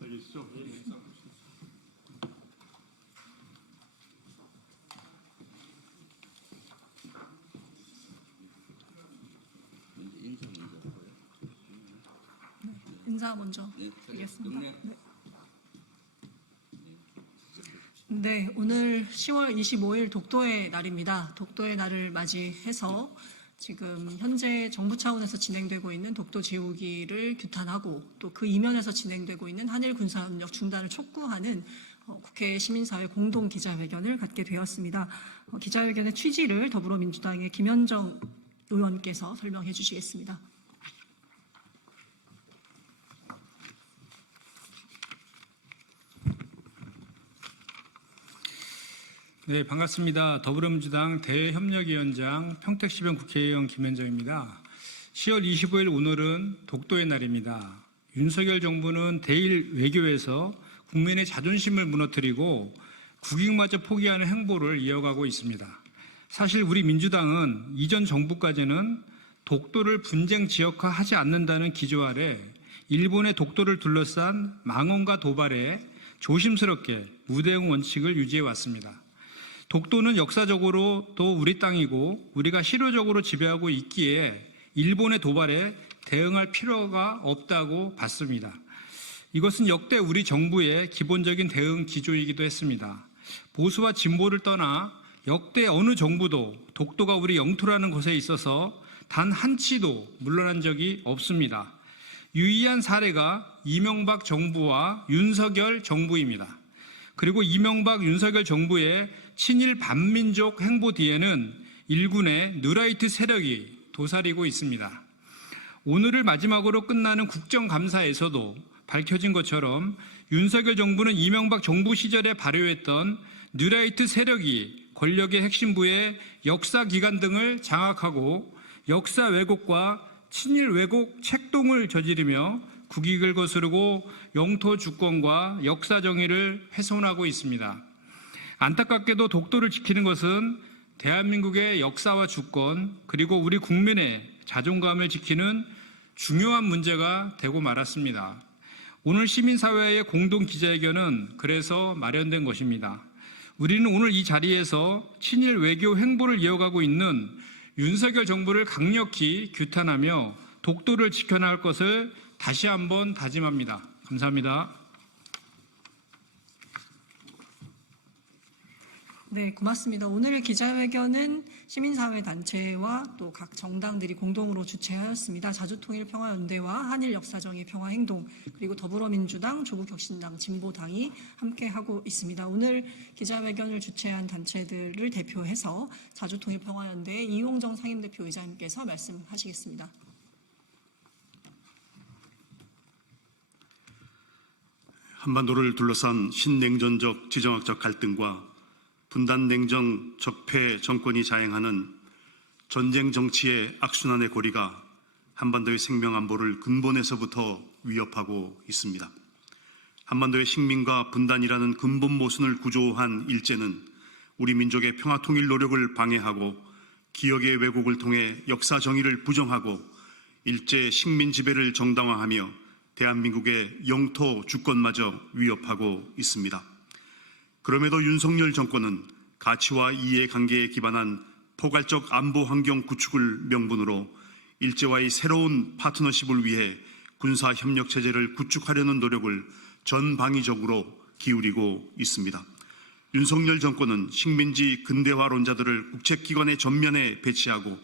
알겠죠? 인사 먼저 드리겠습니다. 네, 오늘 10월 25일 독도의 날입니다. 독도의 날을 맞이해서 지금 현재 정부 차원에서 진행되고 있는 독도 지우기를 규탄하고 또 그 이면에서 진행되고 있는 한일 군사협력 중단을 촉구하는 국회 시민사회 공동 기자회견을 갖게 되었습니다. 기자회견의 취지를 더불어민주당의 김현정 의원께서 설명해 주시겠습니다. 네, 반갑습니다. 더불어민주당 대협력위원장 평택시병 국회의원 김현정입니다. 10월 25일 오늘은 독도의 날입니다. 윤석열 정부는 대일 외교에서 국민의 자존심을 무너뜨리고 국익마저 포기하는 행보를 이어가고 있습니다. 사실 우리 민주당은 이전 정부까지는 독도를 분쟁 지역화하지 않는다는 기조 아래 일본의 독도를 둘러싼 망언과 도발에 조심스럽게 무대응 원칙을 유지해 왔습니다. 독도는 역사적으로 또 우리 땅이고 우리가 실효적으로 지배하고 있기에 일본의 도발에 대응할 필요가 없다고 봤습니다. 이것은 역대 우리 정부의 기본적인 대응 기조이기도 했습니다. 보수와 진보를 떠나 역대 어느 정부도 독도가 우리 영토라는 것에 있어서 단 한치도 물러난 적이 없습니다. 유의한 사례가 이명박 정부와 윤석열 정부입니다. 그리고 이명박 윤석열 정부의 친일 반민족 행보 뒤에는 일군의 누라이트 세력이 도사리고 있습니다. 오늘을 마지막으로 끝나는 국정감사에서도 밝혀진 것처럼 윤석열 정부는 이명박 정부 시절에 발효했던 누라이트 세력이 권력의 핵심부의 역사기관 등을 장악하고 역사 왜곡과 친일 왜곡 책동을 저지르며 국익을 거스르고 영토 주권과 역사 정의를 훼손하고 있습니다. 안타깝게도 독도를 지키는 것은 대한민국의 역사와 주권 그리고 우리 국민의 자존감을 지키는 중요한 문제가 되고 말았습니다. 오늘 시민사회의 공동 기자회견은 그래서 마련된 것입니다. 우리는 오늘 이 자리에서 친일 외교 행보를 이어가고 있는 윤석열 정부를 강력히 규탄하며 독도를 지켜나갈 것을 다시 한번 다짐합니다. 감사합니다. 네, 고맙습니다. 오늘의 기자회견은 시민사회단체와 또 각 정당들이 공동으로 주최하였습니다. 자주통일평화연대와 한일역사정의평화행동 그리고 더불어민주당, 조국혁신당, 진보당이 함께하고 있습니다. 오늘 기자회견을 주최한 단체들을 대표해서 자주통일평화연대의 이용정 상임대표 의장님께서 말씀하시겠습니다. 한반도를 둘러싼 신냉전적 지정학적 갈등과 분단냉정 적폐 정권이 자행하는 전쟁 정치의 악순환의 고리가 한반도의 생명안보를 근본에서부터 위협하고 있습니다. 한반도의 식민과 분단이라는 근본 모순을 구조한 일제는 우리 민족의 평화통일 노력을 방해하고 기억의 왜곡을 통해 역사 정의를 부정하고 일제 식민 지배를 정당화하며 대한민국의 영토 주권마저 위협하고 있습니다. 그럼에도 윤석열 정권은 가치와 이해관계에 기반한 포괄적 안보 환경 구축을 명분으로 일제와의 새로운 파트너십을 위해 군사협력 체제를 구축하려는 노력을 전방위적으로 기울이고 있습니다. 윤석열 정권은 식민지 근대화론자들을 국책기관의 전면에 배치하고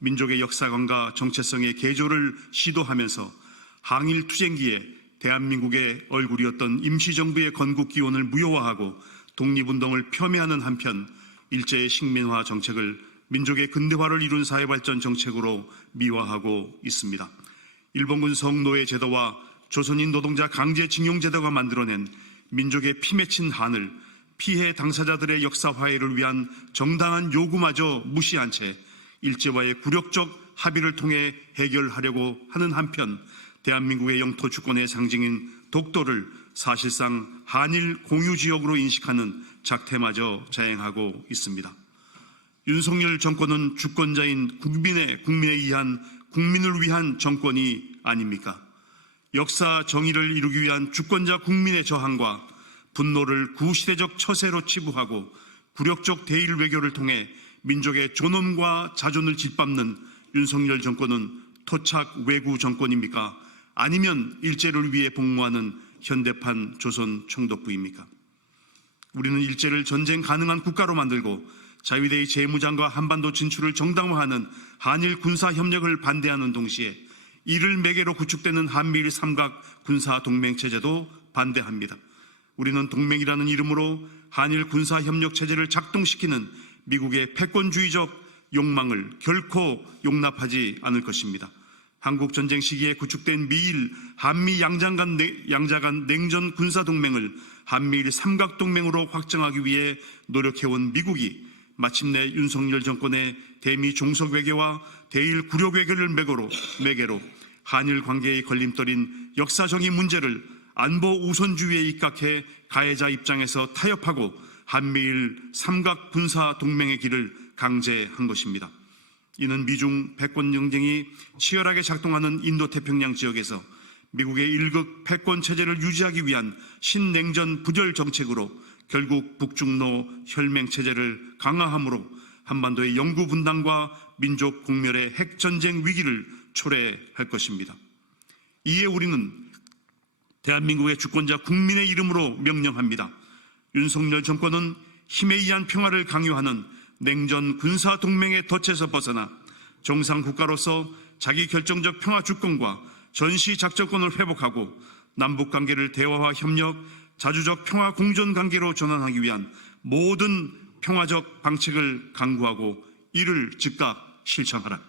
민족의 역사관과 정체성의 개조를 시도하면서 항일 투쟁기에 대한민국의 얼굴이었던 임시정부의 건국기원을 무효화하고 독립운동을 폄훼하는 한편 일제의 식민화 정책을 민족의 근대화를 이룬 사회발전 정책으로 미화하고 있습니다. 일본군 성노예 제도와 조선인 노동자 강제징용 제도가 만들어낸 민족의 피 맺힌 한을 피해 당사자들의 역사 화해를 위한 정당한 요구마저 무시한 채 일제와의 굴욕적 합의를 통해 해결하려고 하는 한편 대한민국의 영토 주권의 상징인 독도를 사실상 한일 공유지역으로 인식하는 작태마저 자행하고 있습니다. 윤석열 정권은 주권자인 국민에 의한 국민을 위한 정권이 아닙니까? 역사 정의를 이루기 위한 주권자 국민의 저항과 분노를 구시대적 처세로 치부하고 굴욕적 대일 외교를 통해 민족의 존엄과 자존을 짓밟는 윤석열 정권은 토착 외구 정권입니까? 아니면 일제를 위해 복무하는 현대판 조선 총독부입니까? 우리는 일제를 전쟁 가능한 국가로 만들고 자위대의 재무장과 한반도 진출을 정당화하는 한일 군사 협력을 반대하는 동시에 이를 매개로 구축되는 한미일 삼각 군사 동맹 체제도 반대합니다. 우리는 동맹이라는 이름으로 한일 군사 협력 체제를 작동시키는 미국의 패권주의적 욕망을 결코 용납하지 않을 것입니다. 한국 전쟁 시기에 구축된 미일 한미 양자 간 냉전 군사 동맹을 한미일 삼각 동맹으로 확장하기 위해 노력해온 미국이 마침내 윤석열 정권의 대미 종속 외교와 대일 굴욕 외교를 매개로 한일 관계의 걸림돌인 역사적인 문제를 안보 우선주의에 입각해 가해자 입장에서 타협하고 한미일 삼각 군사 동맹의 길을 강제한 것입니다. 이는 미중 패권 경쟁이 치열하게 작동하는 인도태평양 지역에서 미국의 일극 패권 체제를 유지하기 위한 신냉전 부절 정책으로 결국 북중로 혈맹 체제를 강화함으로 한반도의 영구 분단과 민족 공멸의 핵전쟁 위기를 초래할 것입니다. 이에 우리는 대한민국의 주권자 국민의 이름으로 명령합니다. 윤석열 정권은 힘에 의한 평화를 강요하는 냉전 군사 동맹의 덫에서 벗어나 정상 국가로서 자기 결정적 평화 주권과 전시 작전권을 회복하고 남북 관계를 대화와 협력, 자주적 평화 공존 관계로 전환하기 위한 모든 평화적 방책을 강구하고 이를 즉각 실천하라.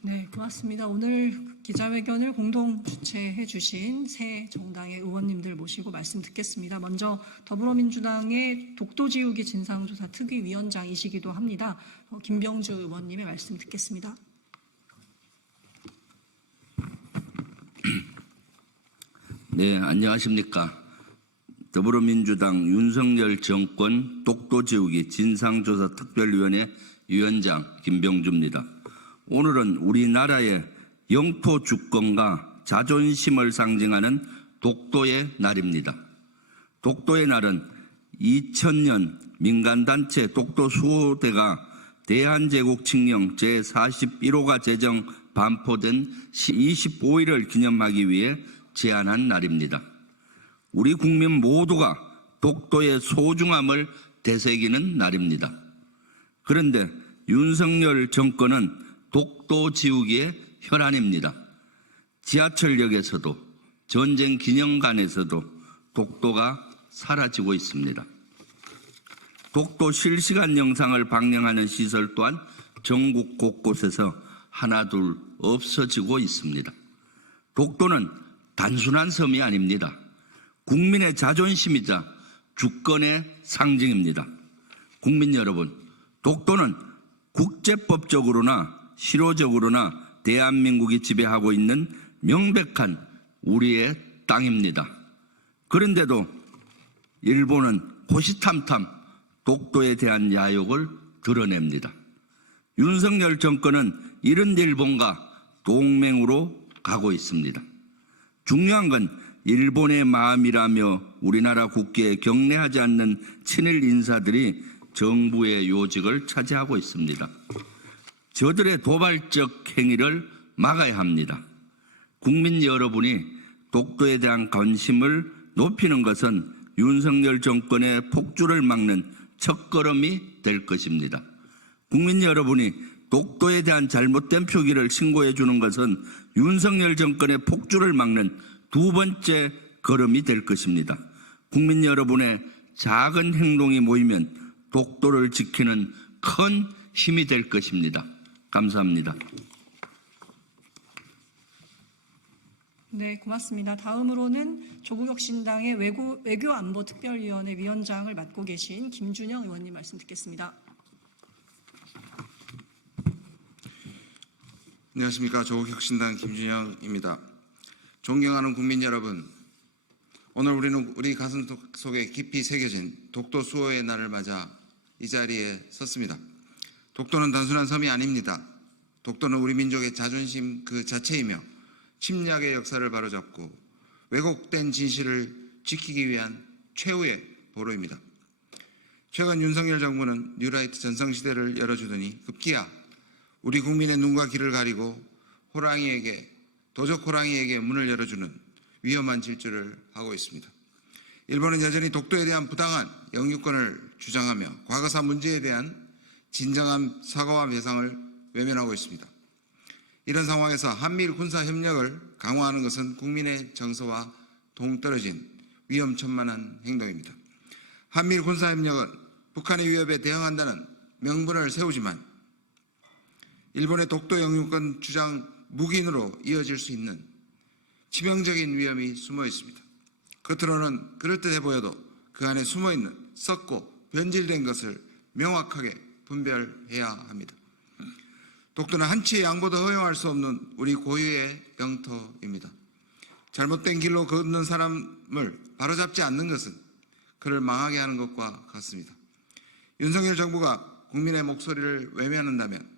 네, 고맙습니다. 오늘 기자회견을 공동 주최해 주신 새 정당의 의원님들 모시고 말씀 듣겠습니다. 먼저 더불어민주당의 독도지우기 진상조사 특위위원장이시기도 합니다. 김병주 의원님의 말씀 듣겠습니다. 네, 안녕하십니까. 더불어민주당 윤석열 정권 독도지우기 진상조사 특별위원회 위원장 김병주입니다. 오늘은 우리나라의 영토 주권과 자존심을 상징하는 독도의 날입니다. 독도의 날은 2000년 민간단체 독도수호대가 대한제국 칙령 제41호가 제정 반포된 25일을 기념하기 위해 제안한 날입니다. 우리 국민 모두가 독도의 소중함을 되새기는 날입니다. 그런데 윤석열 정권은 독도 지우기의 혈안입니다. 지하철역에서도 전쟁 기념관에서도 독도가 사라지고 있습니다. 독도 실시간 영상을 방영하는 시설 또한 전국 곳곳에서 하나둘 없어지고 있습니다. 독도는 단순한 섬이 아닙니다. 국민의 자존심이자 주권의 상징입니다. 국민 여러분, 독도는 국제법적으로나 실효적으로나 대한민국이 지배하고 있는 명백한 우리의 땅입니다. 그런데도 일본은 호시탐탐 독도에 대한 야욕을 드러냅니다. 윤석열 정권은 이런 일본과 동맹으로 가고 있습니다. 중요한 건 일본의 마음이라며 우리나라 국기에 경례하지 않는 친일 인사들이 정부의 요직을 차지하고 있습니다. 저들의 도발적 행위를 막아야 합니다. 국민 여러분이 독도에 대한 관심을 높이는 것은 윤석열 정권의 폭주를 막는 첫걸음이 될 것입니다. 국민 여러분이 독도에 대한 잘못된 표기를 신고해 주는 것은 윤석열 정권의 폭주를 막는 두 번째 걸음이 될 것입니다. 국민 여러분의 작은 행동이 모이면 독도를 지키는 큰 힘이 될 것입니다. 감사합니다. 네, 고맙습니다. 다음으로는 조국혁신당의 외교안보특별위원회 위원장을 맡고 계신 김준영 의원님 말씀 듣겠습니다. 안녕하십니까. 조국혁신당 김준영입니다. 존경하는 국민 여러분, 오늘 우리는 우리 가슴 속에 깊이 새겨진 독도 수호의 날을 맞아 이 자리에 섰습니다. 독도는 단순한 섬이 아닙니다. 독도는 우리 민족의 자존심 그 자체이며 침략의 역사를 바로잡고 왜곡된 진실을 지키기 위한 최후의 보루입니다. 최근 윤석열 정부는 뉴라이트 전성시대를 열어주더니 급기야 우리 국민의 눈과 귀를 가리고 도적 호랑이에게 문을 열어주는 위험한 질주를 하고 있습니다. 일본은 여전히 독도에 대한 부당한 영유권을 주장하며 과거사 문제에 대한 진정한 사과와 배상을 외면하고 있습니다. 이런 상황에서 한미일 군사 협력을 강화하는 것은 국민의 정서와 동떨어진 위험천만한 행동입니다. 한미일 군사 협력은 북한의 위협에 대응한다는 명분을 세우지만 일본의 독도 영유권 주장 묵인으로 이어질 수 있는 치명적인 위험이 숨어 있습니다. 겉으로는 그럴듯해 보여도 그 안에 숨어 있는 썩고 변질된 것을 명확하게 분별해야 합니다. 독도는 한치의 양보도 허용할 수 없는 우리 고유의 영토입니다. 잘못된 길로 걷는 사람을 바로잡지 않는 것은 그를 망하게 하는 것과 같습니다. 윤석열 정부가 국민의 목소리를 외면한다면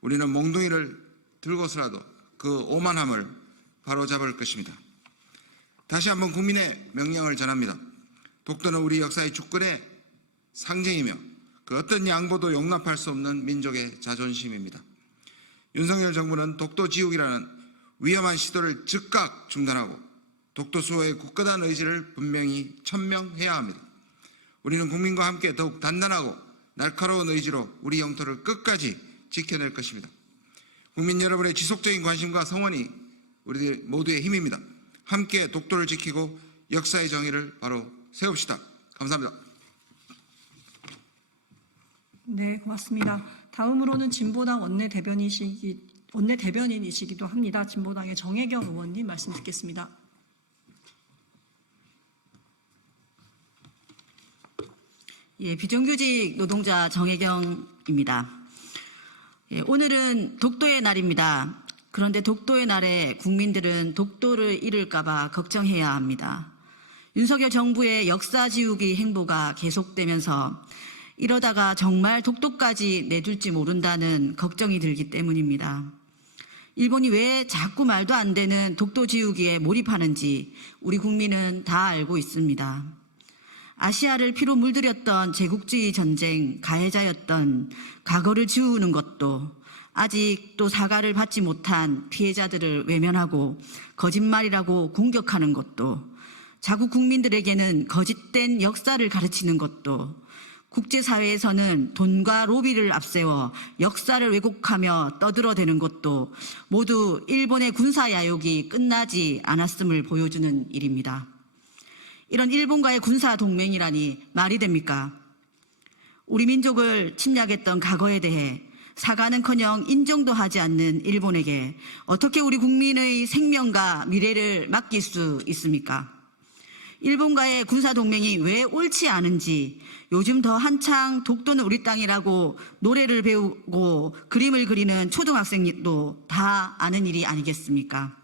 우리는 몽둥이를 들고서라도 그 오만함을 바로잡을 것입니다. 다시 한번 국민의 명령을 전합니다. 독도는 우리 역사의 주권의 상징이며 그 어떤 양보도 용납할 수 없는 민족의 자존심입니다. 윤석열 정부는 독도 지우기라는 위험한 시도를 즉각 중단하고 독도 수호의 굳건한 의지를 분명히 천명해야 합니다. 우리는 국민과 함께 더욱 단단하고 날카로운 의지로 우리 영토를 끝까지 지켜낼 것입니다. 국민 여러분의 지속적인 관심과 성원이 우리 모두의 힘입니다. 함께 독도를 지키고 역사의 정의를 바로 세웁시다. 감사합니다. 네, 고맙습니다. 다음으로는 진보당 원내대변인이시기도 합니다. 진보당의 정혜경 의원님 말씀 듣겠습니다. 예, 비정규직 노동자 정혜경입니다. 예, 오늘은 독도의 날입니다. 그런데 독도의 날에 국민들은 독도를 잃을까봐 걱정해야 합니다. 윤석열 정부의 역사 지우기 행보가 계속되면서 이러다가 정말 독도까지 내둘지 모른다는 걱정이 들기 때문입니다. 일본이 왜 자꾸 말도 안 되는 독도 지우기에 몰입하는지 우리 국민은 다 알고 있습니다. 아시아를 피로 물들였던 제국주의 전쟁 가해자였던 과거를 지우는 것도 아직도 사과를 받지 못한 피해자들을 외면하고 거짓말이라고 공격하는 것도 자국 국민들에게는 거짓된 역사를 가르치는 것도 국제사회에서는 돈과 로비를 앞세워 역사를 왜곡하며 떠들어대는 것도 모두 일본의 군사 야욕이 끝나지 않았음을 보여주는 일입니다. 이런 일본과의 군사 동맹이라니 말이 됩니까? 우리 민족을 침략했던 과거에 대해 사과는커녕 인정도 하지 않는 일본에게 어떻게 우리 국민의 생명과 미래를 맡길 수 있습니까? 일본과의 군사 동맹이 왜 옳지 않은지 요즘 더 한창 독도는 우리 땅이라고 노래를 배우고 그림을 그리는 초등학생도 다 아는 일이 아니겠습니까?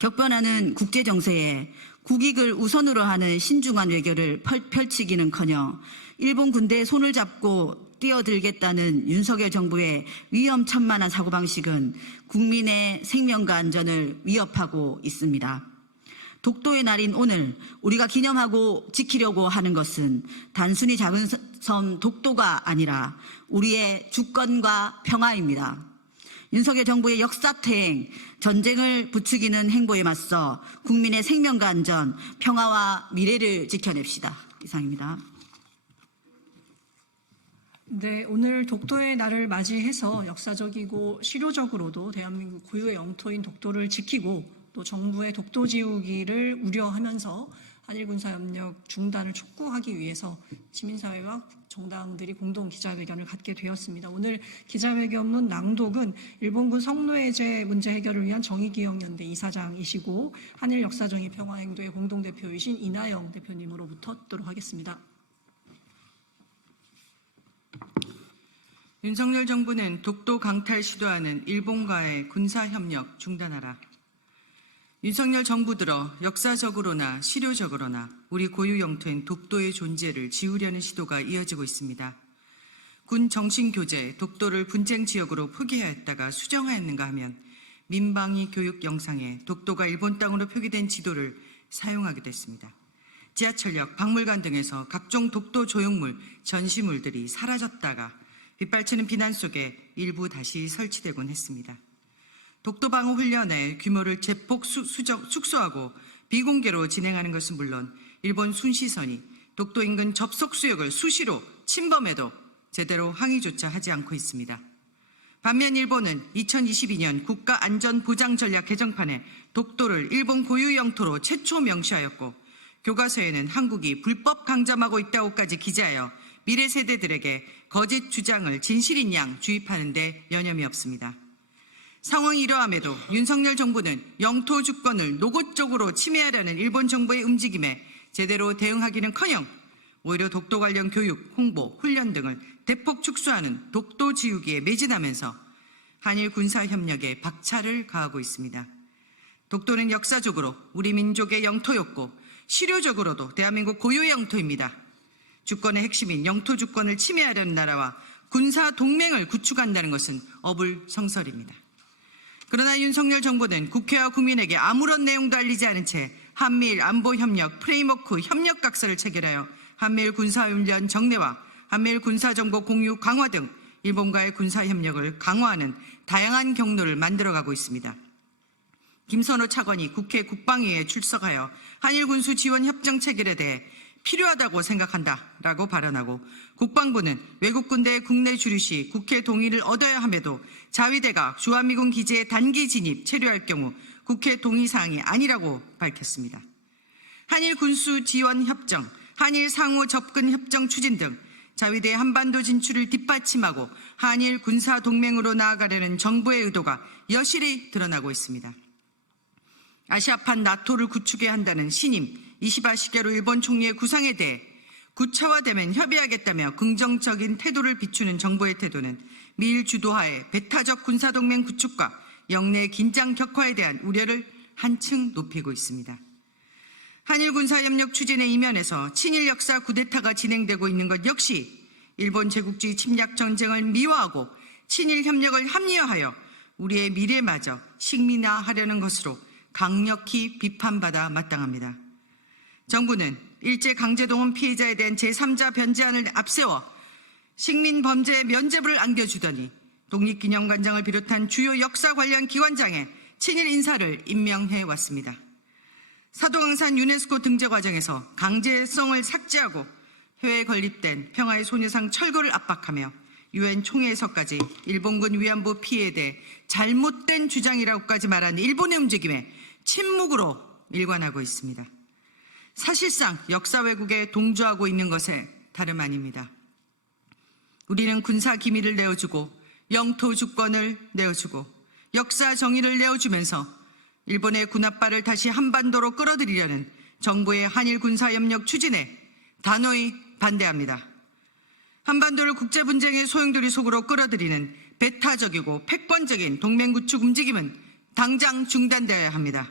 격변하는 국제 정세에 국익을 우선으로 하는 신중한 외교를 펼치기는커녕 일본 군대의 손을 잡고 뛰어들겠다는 윤석열 정부의 위험천만한 사고방식은 국민의 생명과 안전을 위협하고 있습니다. 독도의 날인 오늘 우리가 기념하고 지키려고 하는 것은 단순히 작은 섬 독도가 아니라 우리의 주권과 평화입니다. 윤석열 정부의 역사퇴행, 전쟁을 부추기는 행보에 맞서 국민의 생명과 안전, 평화와 미래를 지켜냅시다. 이상입니다. 네, 오늘 독도의 날을 맞이해서 역사적이고 실효적으로도 대한민국 고유의 영토인 독도를 지키고 또 정부의 독도 지우기를 우려하면서 한일 군사협력 중단을 촉구하기 위해서 시민사회와 정당들이 공동 기자회견을 갖게 되었습니다. 오늘 기자회견문 낭독은 일본군 성노예제 문제 해결을 위한 정의기억연대 이사장이시고 한일 역사정의 평화행도의 공동대표이신 이나영 대표님으로부터 듣도록 하겠습니다. 윤석열 정부는 독도 강탈 시도하는 일본과의 군사협력 중단하라. 윤석열 정부 들어 역사적으로나 실효적으로나 우리 고유 영토인 독도의 존재를 지우려는 시도가 이어지고 있습니다. 군 정신교재 독도를 분쟁 지역으로 표기하였다가 수정하였는가 하면 민방위 교육 영상에 독도가 일본 땅으로 표기된 지도를 사용하게 됐습니다. 지하철역, 박물관 등에서 각종 독도 조형물, 전시물들이 사라졌다가 빗발치는 비난 속에 일부 다시 설치되곤 했습니다. 독도 방어 훈련의 규모를 제폭 축소하고 비공개로 진행하는 것은 물론 일본 순시선이 독도 인근 접속 수역을 수시로 침범해도 제대로 항의조차 하지 않고 있습니다. 반면 일본은 2022년 국가안전보장전략 개정판에 독도를 일본 고유 영토로 최초 명시하였고 교과서에는 한국이 불법 강점하고 있다고까지 기재하여 미래 세대들에게 거짓 주장을 진실인 양 주입하는 데 여념이 없습니다. 상황이 이러함에도 윤석열 정부는 영토 주권을 노골적으로 침해하려는 일본 정부의 움직임에 제대로 대응하기는커녕 오히려 독도 관련 교육, 홍보, 훈련 등을 대폭 축소하는 독도 지우기에 매진하면서 한일 군사협력에 박차를 가하고 있습니다. 독도는 역사적으로 우리 민족의 영토였고 실효적으로도 대한민국 고유의 영토입니다. 주권의 핵심인 영토 주권을 침해하려는 나라와 군사 동맹을 구축한다는 것은 어불성설입니다. 그러나 윤석열 정부는 국회와 국민에게 아무런 내용도 알리지 않은 채 한미일 안보협력 프레임워크 협력각서를 체결하여 한미일 군사훈련 정례와 한미일 군사정보 공유 강화 등 일본과의 군사협력을 강화하는 다양한 경로를 만들어가고 있습니다. 김선호 차관이 국회 국방위에 출석하여 한일 군수 지원 협정 체결에 대해 필요하다고 생각한다라고 발언하고 국방부는 외국 군대의 국내 주류 시 국회 동의를 얻어야 함에도 자위대가 주한미군 기지에 단기 진입, 체류할 경우 국회 동의 사항이 아니라고 밝혔습니다. 한일 군수 지원 협정, 한일 상호 접근 협정 추진 등 자위대의 한반도 진출을 뒷받침하고 한일 군사 동맹으로 나아가려는 정부의 의도가 여실히 드러나고 있습니다. 아시아판 나토를 구축해야 한다는 신임 이시바 시게루 일본 총리의 구상에 대해 구차화되면 협의하겠다며 긍정적인 태도를 비추는 정부의 태도는 미일 주도하에 배타적 군사동맹 구축과 영내 긴장 격화에 대한 우려를 한층 높이고 있습니다. 한일 군사협력 추진의 이면에서 친일 역사 쿠데타가 진행되고 있는 것 역시 일본 제국주의 침략 전쟁을 미화하고 친일 협력을 합리화하여 우리의 미래마저 식민화하려는 것으로 강력히 비판받아 마땅합니다. 정부는 일제강제동원 피해자에 대한 제3자 변제안을 앞세워 식민범죄 면죄부를 안겨주더니 독립기념관장을 비롯한 주요 역사 관련 기관장에 친일 인사를 임명해 왔습니다. 사도강산 유네스코 등재 과정에서 강제성을 삭제하고 해외에 건립된 평화의 소녀상 철거를 압박하며 유엔 총회에서까지 일본군 위안부 피해에 대해 잘못된 주장이라고까지 말한 일본의 움직임에 침묵으로 일관하고 있습니다. 사실상 역사 왜곡에 동조하고 있는 것에 다름 아닙니다. 우리는 군사 기밀을 내어주고 영토 주권을 내어주고 역사 정의를 내어주면서 일본의 군합발을 다시 한반도로 끌어들이려는 정부의 한일 군사협력 추진에 단호히 반대합니다. 한반도를 국제분쟁의 소용돌이 속으로 끌어들이는 배타적이고 패권적인 동맹 구축 움직임은 당장 중단되어야 합니다.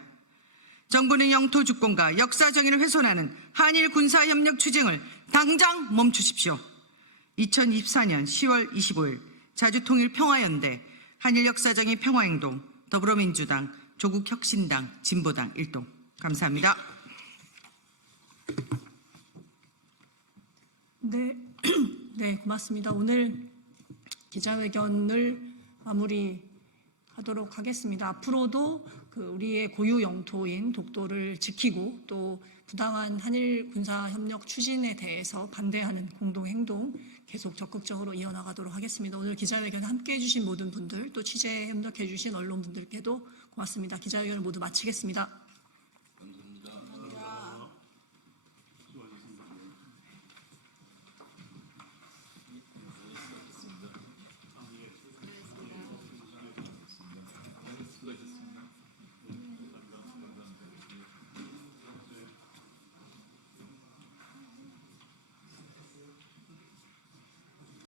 정부는 영토 주권과 역사 정의를 훼손하는 한일 군사협력 추진을 당장 멈추십시오. 2024년 10월 25일 자주통일평화연대 한일역사정의 평화행동 더불어민주당 조국혁신당 진보당 일동 감사합니다. 네, 고맙습니다. 오늘 기자회견을 마무리하도록 하겠습니다. 앞으로도 우리의 고유 영토인 독도를 지키고 또 부당한 한일 군사협력 추진에 대해서 반대하는 공동행동 계속 적극적으로 이어나가도록 하겠습니다. 오늘 기자회견 함께해 주신 모든 분들 또 취재에 협력해 주신 언론분들께도 고맙습니다. 기자회견을 모두 마치겠습니다.